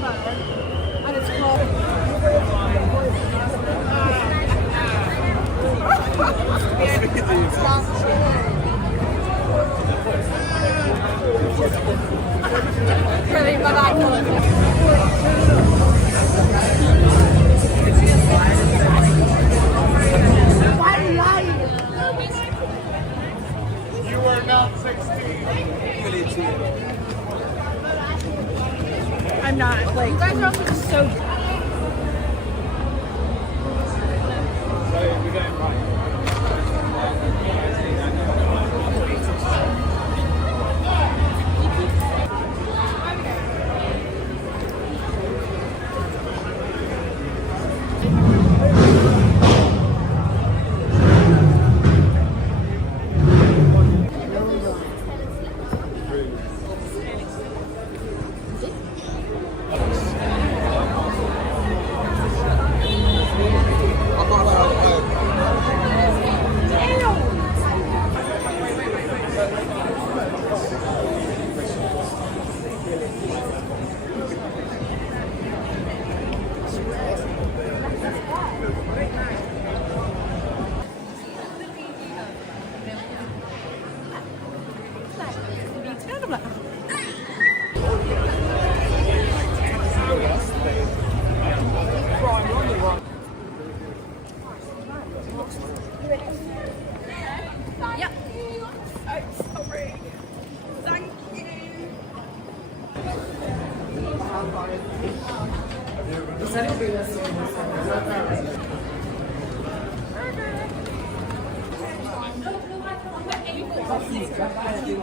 December, and it's called. Really, my bad. You are not 16. I'm not. Like, you guys are also just so. We got it right. Yep. I'm sorry. Thank you.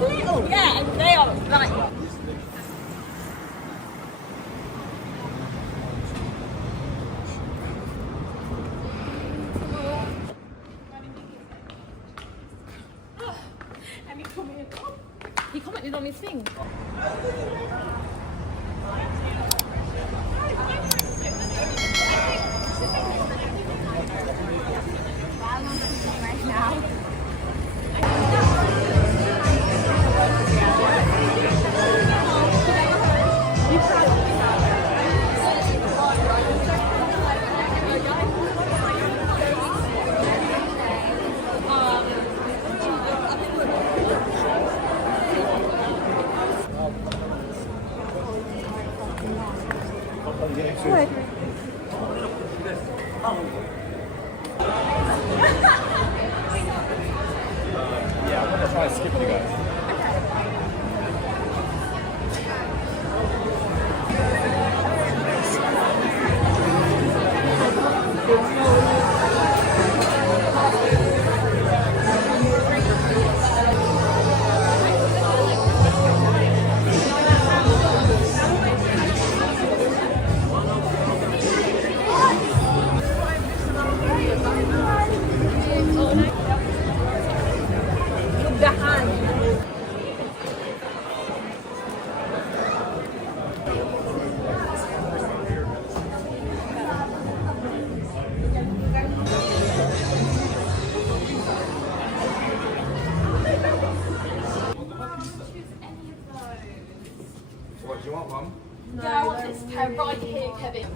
Little. Yeah, and they are like. He commented on his thing. Yeah, I'm gonna try to skip you guys. What do you want, Mum? No, I want this pair right here, Kevin.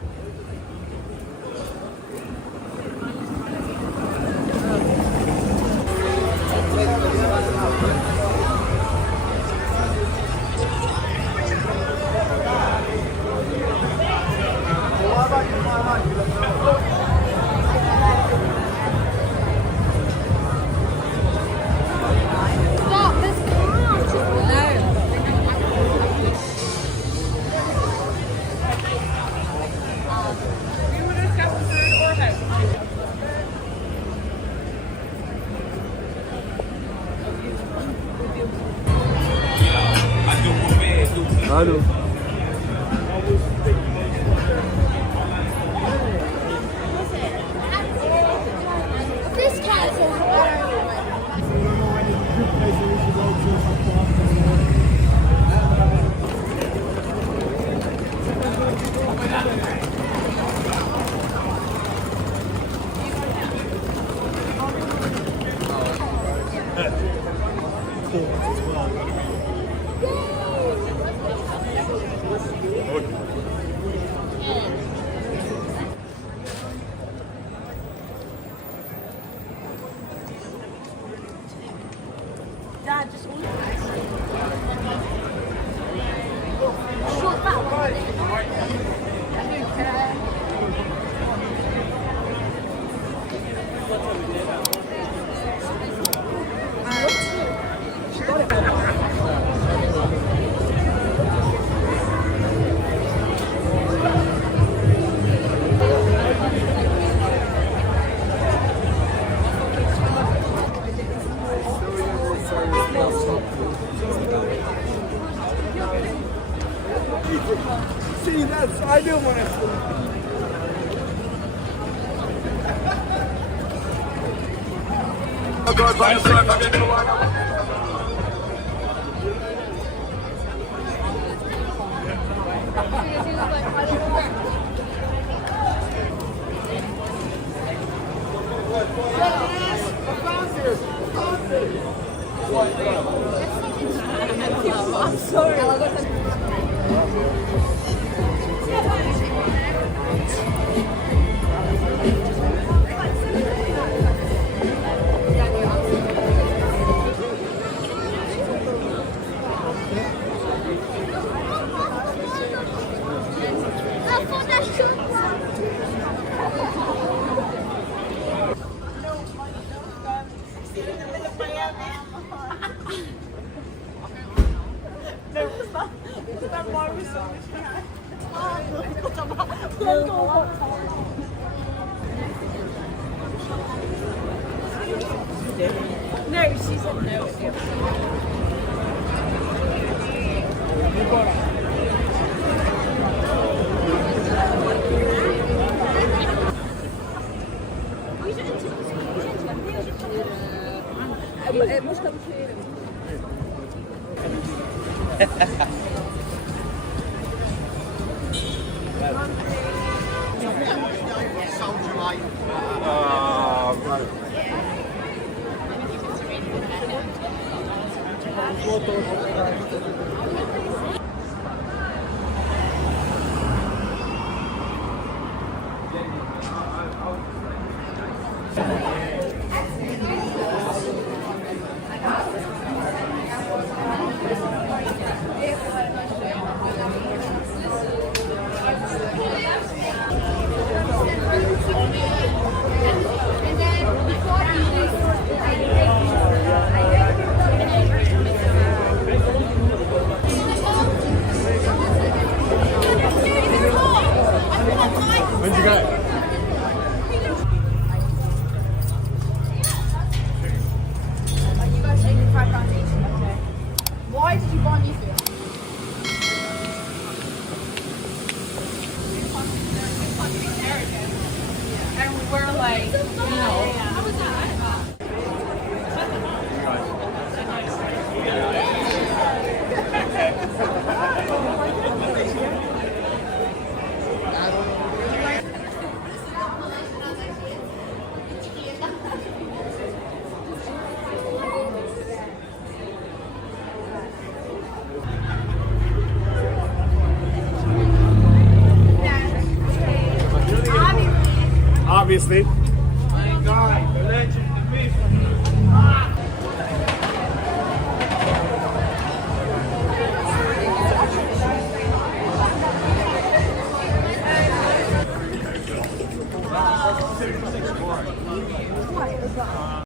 Stop, this can't. No. Hallo. This cat is cords as well. Dad, just short that one. See, that's, I do want to. I'm sorry. No, she said no. When'd you go? Why did you buy new food? And we're like, how was that? Obviously.